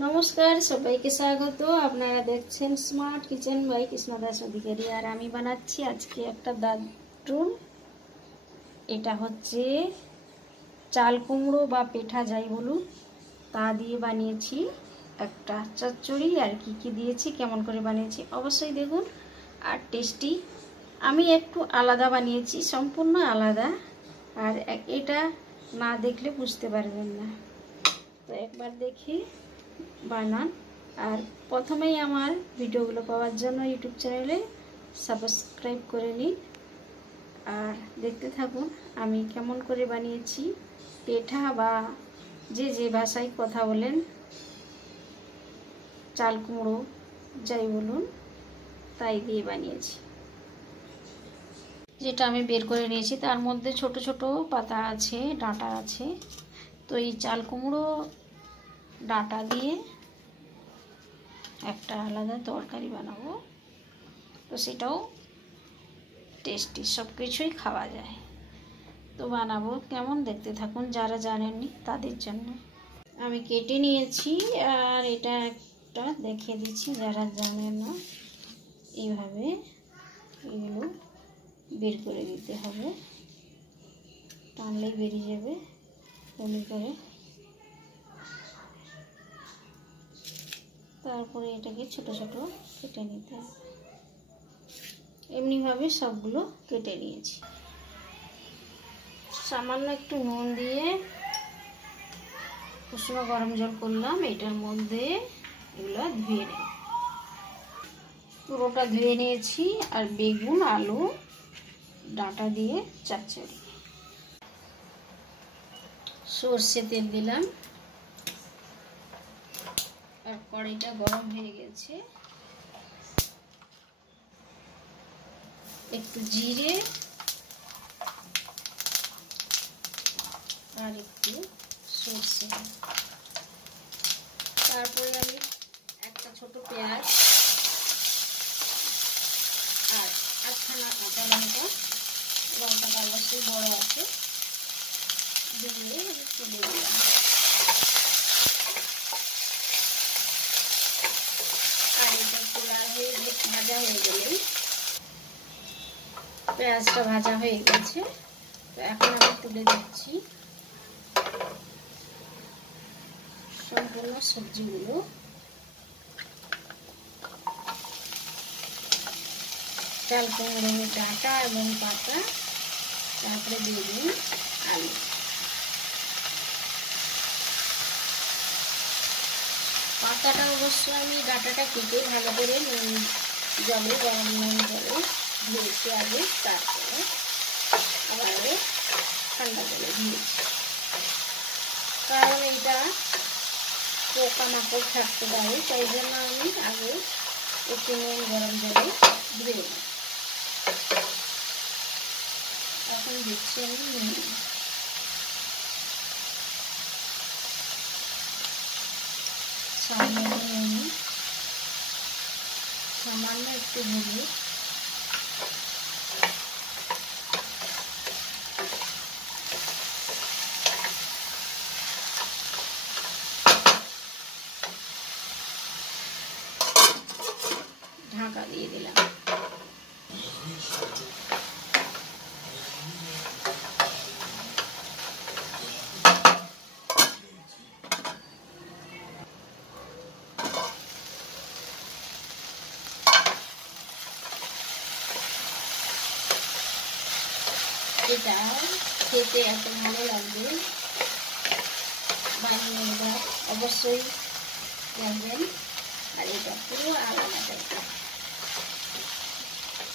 নমস্কার, সবাইকে স্বাগত। আপনারা দেখছেন smart kitchen by Krishna Das Adhikari. আর আমি বানাচ্ছি আজকে একটা দারুন, এটা হচ্ছে চাল কুমড়ো বা পেঠা যাই বলুন, তা দিয়ে বানিয়েছি একটা চচ্চড়ি। আর কি কি দিয়েছি, কেমন করে বানিয়েছি অবশ্যই দেখুন। আর টেস্টি, আমি একটু আলাদা বানিয়েছি, সম্পূর্ণ আলাদা। আর এটা না দেখলে বুঝতে পারবেন না, তো একবার দেখি বানান। আর প্রথমেই আমার ভিডিওগুলো পাওয়ার জন্য ইউটিউব চ্যানেলে সাবস্ক্রাইব করে নিন আর দেখতে থাকুন আমি কেমন করে বানিয়েছি পেঠা, বা যে যে ভাষায় কথা বলেন, চাল কুমড়ো যাই বলুন, তাই দিয়ে বানিয়েছি। যেটা আমি বের করে নিয়েছি তার মধ্যে ছোট ছোট পাতা আছে, ডাঁটা আছে। তো এই চাল কুমড়ো ডাঁটা দিয়ে একটা আলাদা তরকারি বানাবো, তো সেটাও টেস্টি, সব কিছুই খাওয়া যায়। তো বানাবো কেমন, দেখতে থাকুন। যারা জানেননি তাদের জন্য আমি কেটে নিয়েছি, আর এটা একটা দেখিয়ে দিচ্ছি যারা জানেন না। এইভাবে এগুলো বের করে দিতে হবে, টানলেই বেরিয়ে যাবে এমনি করে। তারপরে এটাকে ছোট ছোট কেটে নিতে হবে। এমনিভাবে সবগুলো কেটে নিয়েছি। সামান্য একটু নুন দিয়ে উষ্ণ গরম জল করলাম, এটার মধ্যে এগুলো ধুয়ে নেব। পুরোটা ধুয়ে নিয়েছি। আর বেগুন, আলু, ডাঁটা দিয়ে চচ্চড়ি। সর্ষে তেল দিলাম, আর কড়াইটা গরম হয়ে গেছে। একটু জিরে আর একটু সর্ষে, তারপরে আমি একটা ছোট পেঁয়াজ আর আটখানা কাঁচা লঙ্কা, লঙ্কাটা অবশ্যই বড় আছে, দিয়ে তুলে দিলাম। আর এটা তোলার হয়ে ভাজা হয়ে গেলেই, পেঁয়াজটা ভাজা হয়ে গেছে, তো এখন আমি তুলে দিচ্ছি সম্পূর্ণ সবজিগুলো। চাল কুমড়ো ডাঁটা এবং পাতা, তারপরে বেগুন, আলু। পাতাটা অবশ্য আমি ডাঁটাটা কেটে ভালো করে নুন জলে, গরম নুন জলে ধুয়েছি আগে, তারপরে আবার ঠান্ডা জলে ধুয়েছি, কারণ এটা পোকামাকড় থাকতে পারে, তাই জন্য আমি আগে একটু নুন গরম জলে ধুয়ে নিই। এখন দিচ্ছি আমি নুন, সামান্য নুন, সামান্য একটু হলুদ, ঢাকা দিয়ে দিলাম। এটা খেতে এত ভালো লাগবে, বানিয়ে এবার অবশ্যই জানবেন। আর এটা পুরো আলাদা টাইপের।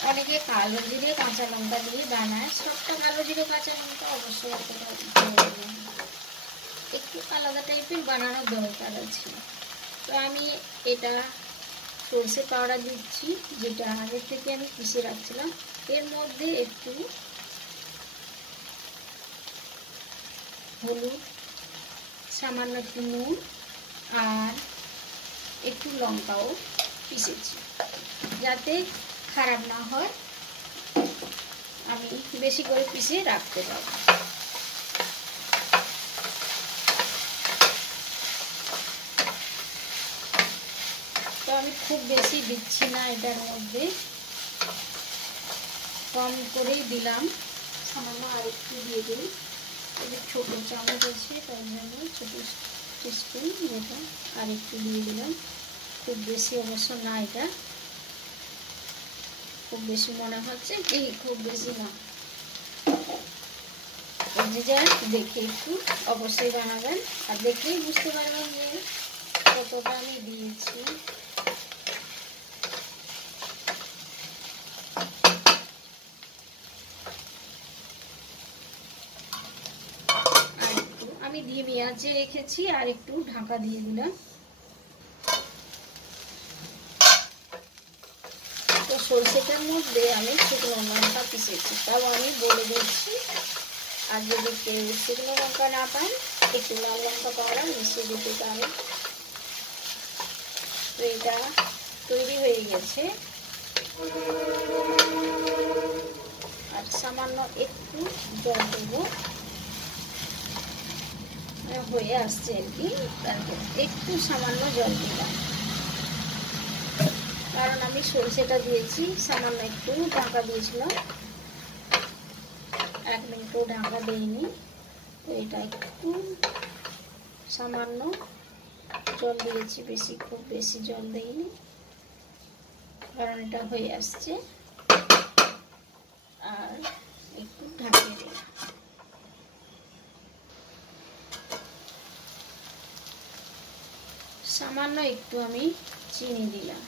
অনেকে কালো জিরে কাঁচা লঙ্কা দিয়ে বানায়, সবটা কালো জিরে কাঁচা লঙ্কা অবশ্যই একটু আলাদা টাইপের বানানোর দরকার আছে। তো আমি এটা সরষে পাউডার দিচ্ছি, যেটা আগে থেকে আমি পিষে রাখছিলাম। এর মধ্যে একটু হলুদ, সামান্য একটু নুন আর একটু লঙ্কাও পিষেছি, যাতে খারাপ না হয়, আমি বেশি করে পিষে রাখতে পারবো। তো আমি খুব বেশি দিচ্ছি না, এটার মধ্যে কম করেই দিলাম, সামান্য আর একটু দিয়ে দিই। এই ছোটো চামচ আছে তাই জন্য ছোটো টিস্পুন যেটা আর একটু দিয়ে দিলাম। খুব বেশি অবশ্য না, এটা খুব বেশি মনে হচ্ছে কি, খুব বেশি না। যে যা দেখে একটু অবশ্যই বানাবেন, আর দেখলেই বুঝতে পারবেন যে কতটা আমি দিয়েছি। আর একটু আমি ধিমি আঁচে রেখেছি, আর একটু ঢাকা দিয়ে দিলাম। তো সরষেটার মধ্যে আমি শুকনো লঙ্কা পিষেছি, তাও আমি বলে দিচ্ছি। আর যদি কেউ শুকনো লঙ্কা না পান, একটু লাল লঙ্কা পাউডার মিশিয়ে দিতে পারেন। তো এটা তৈরি হয়ে গেছে, আর সামান্য একটু জল দেবো, হয়ে আসছে আর কি। তারপর একটু সামান্য জল দিলাম, কারণ আমি সরষেটা দিয়েছি। সামান্য একটু ঢাকা দিয়েছিলাম, 1 মিনিটও ঢাকা দেইনি। তো এটা একটু সামান্য জল দিয়েছি, বেশি খুব বেশি জল দেইনি, কারণ এটা হয়ে আসছে। আর একটু ঢাকিয়ে দিই। সামান্য একটু আমি চিনি দিলাম,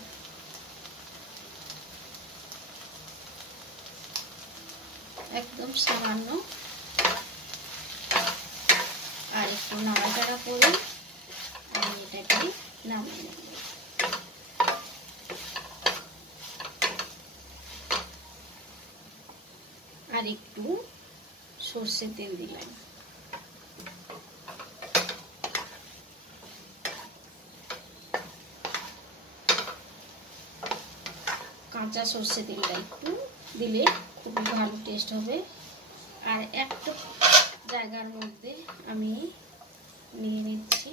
একদম সামান্য। আর একটু নাড়াচাড়া করে আমি এটাকে নামিয়ে নেব। আর একটু সরষের তেল দিলাম, কাঁচা সরষে তেলটা একটু দিলে খুবই ভালো টেস্ট হবে। আর একটা জায়গার মধ্যে আমি নিয়ে নিচ্ছি,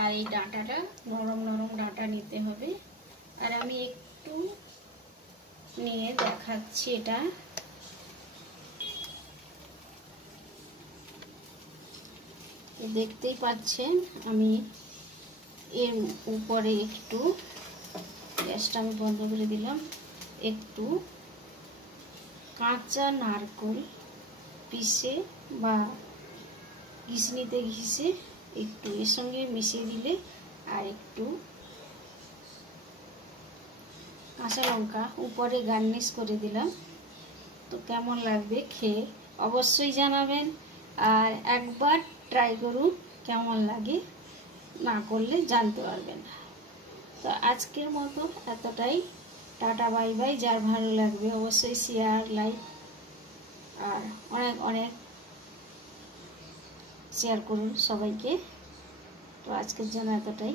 আর এই ডাঁটাটা নরম নরম ডাঁটা নিতে হবে। আর আমি একটু নিয়ে দেখাচ্ছি, এটা দেখতেই পাচ্ছেন। আমি এর উপরে একটু, গ্যাসটা আমি বন্ধ করে দিলাম, একটু কাঁচা নারকেল পিষে বা ঘিসনিতে ঘিসে একটু এর সঙ্গে মিশিয়ে দিলে, আর একটু কাঁচা লঙ্কা উপরে গার্নিশ করে দিলাম। তো কেমন লাগবে খেয়ে অবশ্যই জানাবেন, আর একবার ট্রাই করুন, কেমন লাগে, না করলে জানতে পারবেন না। তো আজকের মতো এতটাই, টাটা বাই বাই। যার ভালো লাগবে অবশ্যই শেয়ার, লাইক আর অনেক অনেক শেয়ার করুন সবাইকে। তো আজকের জন্য এতটাই।